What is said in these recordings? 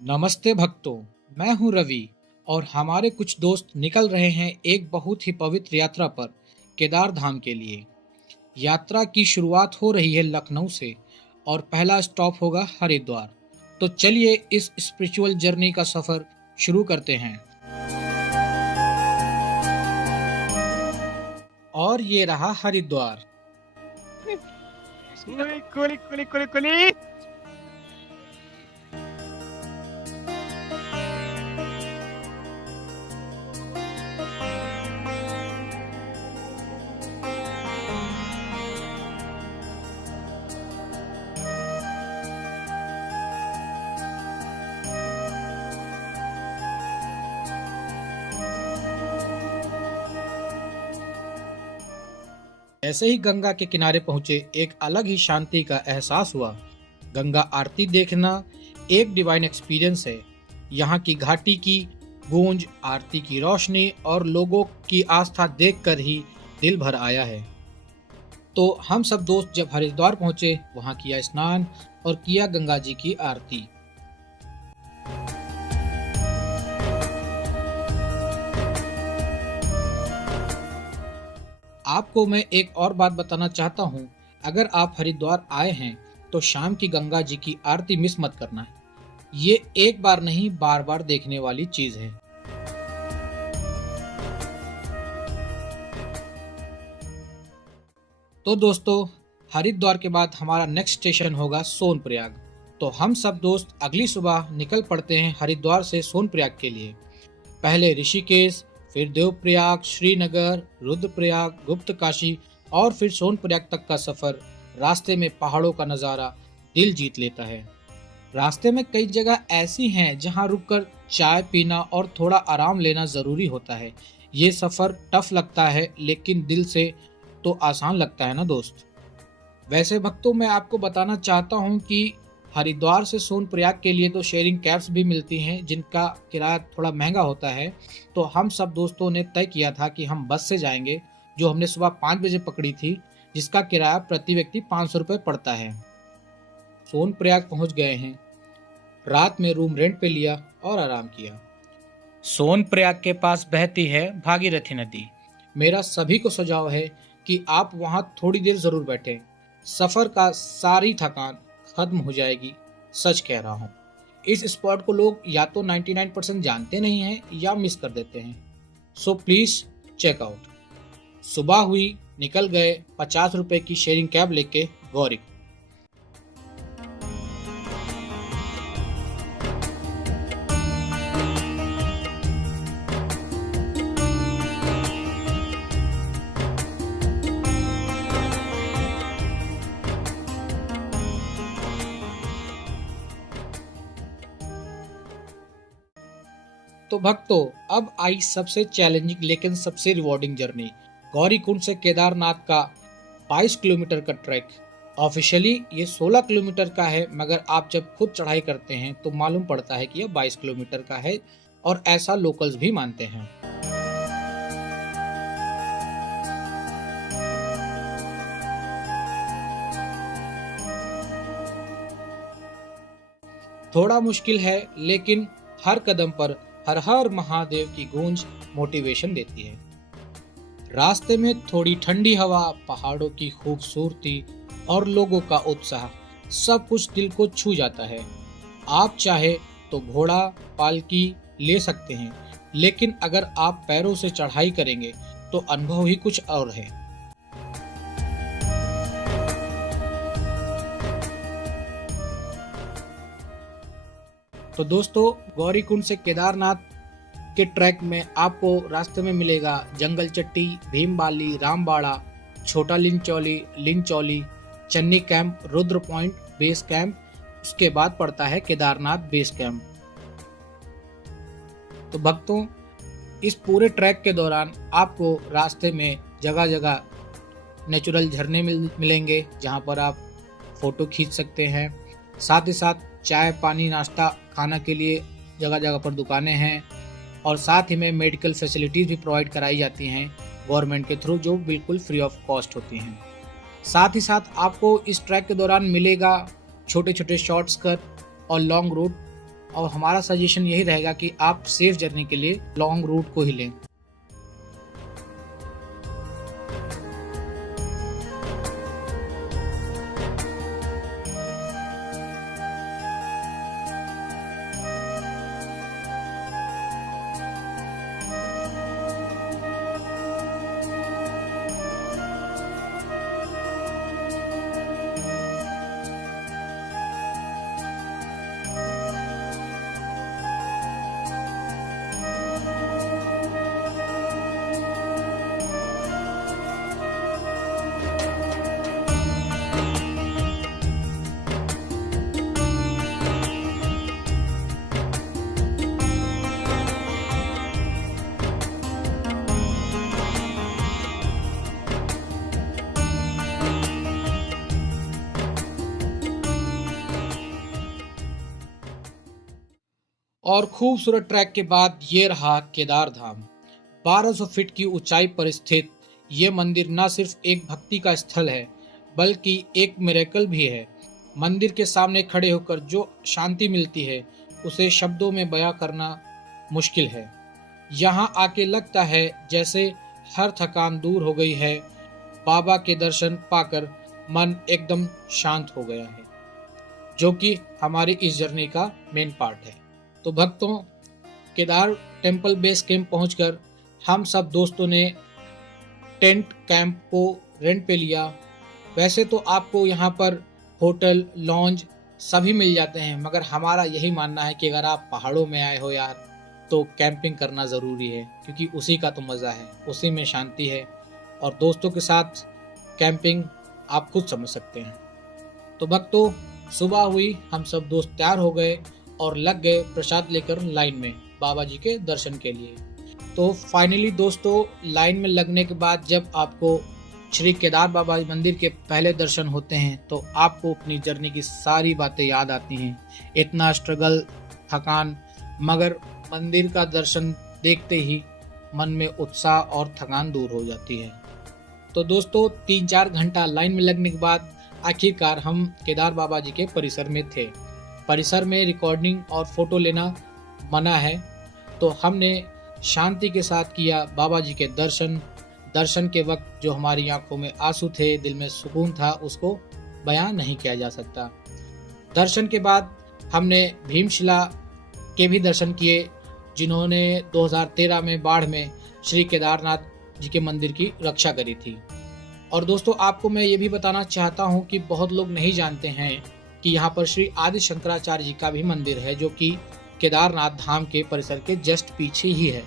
नमस्ते भक्तों, मैं हूं रवि और हमारे कुछ दोस्त निकल रहे हैं एक बहुत ही पवित्र यात्रा पर केदार धाम के लिए। यात्रा की शुरुआत हो रही है लखनऊ से और पहला स्टॉप होगा हरिद्वार। तो चलिए इस स्पिरिचुअल जर्नी का सफर शुरू करते हैं। और ये रहा Haridwar. Kulik, kulik, kulik, kulik, kulik. जैसे ही गंगा के किनारे पहुंचे एक अलग ही शांति का एहसास हुआ। गंगा आरती देखना एक डिवाइन एक्सपीरियंस है। यहाँ की घाटी की गूंज, आरती की रोशनी और लोगों की आस्था देखकर ही दिल भर आया है। तो हम सब दोस्त जब हरिद्वार पहुंचे, वहां किया स्नान और किया गंगा जी की आरती। आपको मैं एक और बात बताना चाहता हूँ। अगर आप हरिद्वार आए हैं तो शाम की गंगा जी की आरती मिस मत करना। ये एक बार नहीं, बार बार देखने वाली चीज है। तो दोस्तों, हरिद्वार के बाद हमारा नेक्स्ट स्टेशन होगा सोनप्रयाग। तो हम सब दोस्त अगली सुबह निकल पड़ते हैं हरिद्वार से सोनप्रयाग के लिए। पहले ऋषिकेश, फिर देवप्रयाग, श्रीनगर, रुद्रप्रयाग, गुप्तकाशी और फिर सोनप्रयाग तक का सफर। रास्ते में पहाड़ों का नज़ारा दिल जीत लेता है। रास्ते में कई जगह ऐसी हैं जहां रुककर चाय पीना और थोड़ा आराम लेना ज़रूरी होता है। ये सफ़र टफ लगता है लेकिन दिल से तो आसान लगता है ना दोस्त। वैसे भक्तों, मैं आपको बताना चाहता हूँ कि हरिद्वार से सोनप्रयाग के लिए तो शेयरिंग कैब्स भी मिलती हैं जिनका किराया थोड़ा महंगा होता है। तो हम सब दोस्तों ने तय किया था कि हम बस से जाएंगे, जो हमने सुबह 5 बजे पकड़ी थी, जिसका किराया प्रति व्यक्ति 500 रुपये पड़ता है। सोनप्रयाग पहुंच गए हैं। रात में रूम रेंट पे लिया और आराम किया। सोनप्रयाग के पास बहती है भागीरथी नदी। मेरा सभी को सुझाव है कि आप वहां थोड़ी देर जरूर बैठें। सफर का सारी थकान खत्म हो जाएगी, सच कह रहा हूँ। इस स्पॉट को लोग या तो 99% जानते नहीं हैं या मिस कर देते हैं। So please check out. सुबह हुई, निकल गए 50 रुपए की शेयरिंग कैब लेके गौरी। तो भक्तों, अब आई सबसे चैलेंजिंग लेकिन सबसे रिवॉर्डिंग जर्नी, गौरीकुंड से केदारनाथ का 22 किलोमीटर का ट्रैक। ऑफिशियली ये 16 किलोमीटर का है, मगर आप जब खुद चढ़ाई करते हैं तो मालूम पड़ता है कि यह 22 किलोमीटर का है और ऐसा लोकल्स भी मानते हैं। थोड़ा मुश्किल है लेकिन हर कदम पर हर हर महादेव की गूंज मोटिवेशन देती है। रास्ते में थोड़ी ठंडी हवा, पहाड़ों की खूबसूरती और लोगों का उत्साह, सब कुछ दिल को छू जाता है। आप चाहे तो घोड़ा, पालकी ले सकते हैं, लेकिन अगर आप पैरों से चढ़ाई करेंगे तो अनुभव ही कुछ और है। तो दोस्तों, गौरीकुंड से केदारनाथ के ट्रैक में आपको रास्ते में मिलेगा जंगल चट्टी, भीमबाली, रामबाड़ा, छोटा Linchauli, Channi camp, Rudra point base camp. उसके बाद पड़ता है केदारनाथ बेस कैंप। तो भक्तों, इस पूरे ट्रैक के दौरान आपको रास्ते में जगह जगह नेचुरल झरने मिलेंगे जहां पर आप फोटो खींच सकते हैं। साथ ही साथ चाय, पानी, नाश्ता, खाना के लिए जगह जगह पर दुकानें हैं और साथ ही में मेडिकल फैसिलिटीज़ भी प्रोवाइड कराई जाती हैं गवर्नमेंट के थ्रू, जो बिल्कुल फ्री ऑफ कॉस्ट होती हैं। साथ ही साथ आपको इस ट्रैक के दौरान मिलेगा छोटे छोटे शॉर्ट्स कट और लॉन्ग रूट और हमारा सजेशन यही रहेगा कि आप सेफ जर्नी के लिए लॉन्ग रूट को ही लें। और खूबसूरत ट्रैक के बाद ये रहा केदार धाम। 1200 फीट की ऊंचाई पर स्थित ये मंदिर न सिर्फ एक भक्ति का स्थल है बल्कि एक मिरेकल भी है। मंदिर के सामने खड़े होकर जो शांति मिलती है उसे शब्दों में बयां करना मुश्किल है। यहाँ आके लगता है जैसे हर थकान दूर हो गई है। बाबा के दर्शन पाकर मन एकदम शांत हो गया है, जो कि हमारी इस जर्नी का मेन पार्ट है। तो भक्तों, केदार टेम्पल बेस कैंप पहुंचकर हम सब दोस्तों ने टेंट कैंप को रेंट पे लिया। वैसे तो आपको यहाँ पर होटल, लॉन्ज सभी मिल जाते हैं, मगर हमारा यही मानना है कि अगर आप पहाड़ों में आए हो यार तो कैंपिंग करना ज़रूरी है, क्योंकि उसी का तो मज़ा है, उसी में शांति है। और दोस्तों के साथ कैंपिंग आप खुद समझ सकते हैं। तो भक्तों, सुबह हुई, हम सब दोस्त तैयार हो गए और लग गए प्रसाद लेकर लाइन में बाबा जी के दर्शन के लिए। तो फाइनली दोस्तों, लाइन में लगने के बाद जब आपको श्री केदार बाबा मंदिर के पहले दर्शन होते हैं तो आपको अपनी जर्नी की सारी बातें याद आती हैं। इतना स्ट्रगल, थकान, मगर मंदिर का दर्शन देखते ही मन में उत्साह और थकान दूर हो जाती है। तो दोस्तों, 3-4 घंटा लाइन में लगने के बाद आखिरकार हम केदार बाबा जी के परिसर में थे। परिसर में रिकॉर्डिंग और फोटो लेना मना है, तो हमने शांति के साथ किया बाबा जी के दर्शन। दर्शन के वक्त जो हमारी आंखों में आंसू थे, दिल में सुकून था, उसको बयां नहीं किया जा सकता। दर्शन के बाद हमने भीमशिला के भी दर्शन किए, जिन्होंने 2013 में बाढ़ में श्री केदारनाथ जी के मंदिर की रक्षा करी थी। और दोस्तों, आपको मैं ये भी बताना चाहता हूँ कि बहुत लोग नहीं जानते हैं कि यहाँ पर श्री आदि शंकराचार्य जी का भी मंदिर है, जो कि केदारनाथ धाम के परिसर के जस्ट पीछे ही है।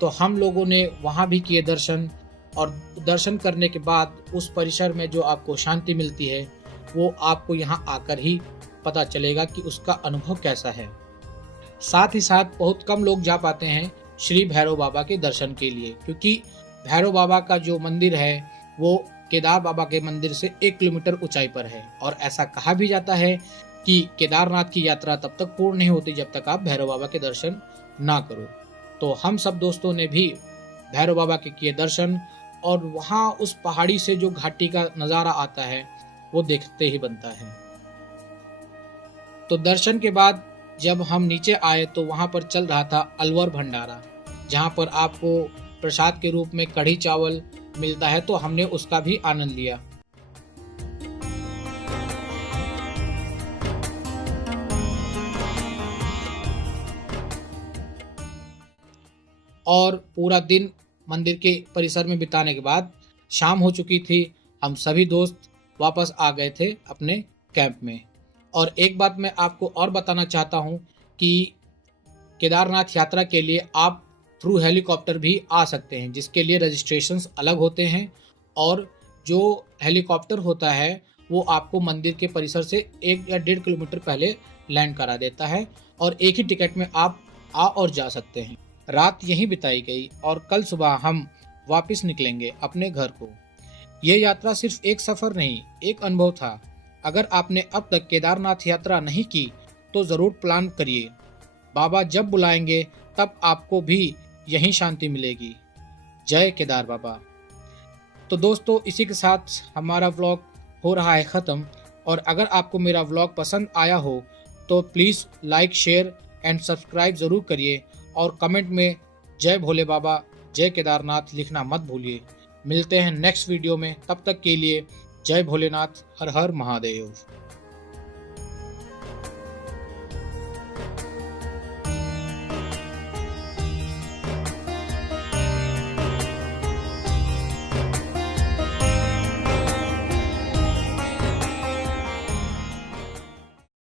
तो हम लोगों ने वहाँ भी किए दर्शन, और दर्शन करने के बाद उस परिसर में जो आपको शांति मिलती है वो आपको यहाँ आकर ही पता चलेगा कि उसका अनुभव कैसा है। साथ ही साथ बहुत कम लोग जा पाते हैं श्री भैरव बाबा के दर्शन के लिए, क्योंकि भैरव बाबा का जो मंदिर है वो केदार बाबा के मंदिर से 1 किलोमीटर ऊंचाई पर है। और ऐसा कहा भी जाता है कि केदारनाथ की यात्रा तब तक पूर्ण नहीं होती जब तक आप भैरव बाबा के दर्शन ना करो। तो हम सब दोस्तों ने भी भैरव बाबा के किए दर्शन, और वहाँ उस पहाड़ी से जो घाटी का नज़ारा आता है वो देखते ही बनता है। तो दर्शन के बाद जब हम नीचे आए तो वहाँ पर चल रहा था अलवर भंडारा, जहाँ पर आपको प्रसाद के रूप में कढ़ी चावल मिलता है, तो हमने उसका भी आनंद लिया। और पूरा दिन मंदिर के परिसर में बिताने के बाद शाम हो चुकी थी। हम सभी दोस्त वापस आ गए थे अपने कैंप में। और एक बात मैं आपको और बताना चाहता हूँ कि केदारनाथ यात्रा के लिए आप थ्रू हेलीकॉप्टर भी आ सकते हैं, जिसके लिए रजिस्ट्रेशंस अलग होते हैं। और जो हेलीकॉप्टर होता है वो आपको मंदिर के परिसर से 1 या 1.5 किलोमीटर पहले लैंड करा देता है, और एक ही टिकट में आप आ और जा सकते हैं। रात यहीं बिताई गई और कल सुबह हम वापस निकलेंगे अपने घर को। ये यात्रा सिर्फ एक सफ़र नहीं, एक अनुभव था। अगर आपने अब तक केदारनाथ यात्रा नहीं की तो ज़रूर प्लान करिए। बाबा जब बुलाएंगे तब आपको भी यहीं शांति मिलेगी। जय केदार बाबा। तो दोस्तों, इसी के साथ हमारा व्लॉग हो रहा है ख़त्म। और अगर आपको मेरा व्लॉग पसंद आया हो तो please like, share and subscribe ज़रूर करिए और कमेंट में जय भोले बाबा, जय केदारनाथ लिखना मत भूलिए। मिलते हैं नेक्स्ट वीडियो में, तब तक के लिए जय भोलेनाथ, हर हर महादेव।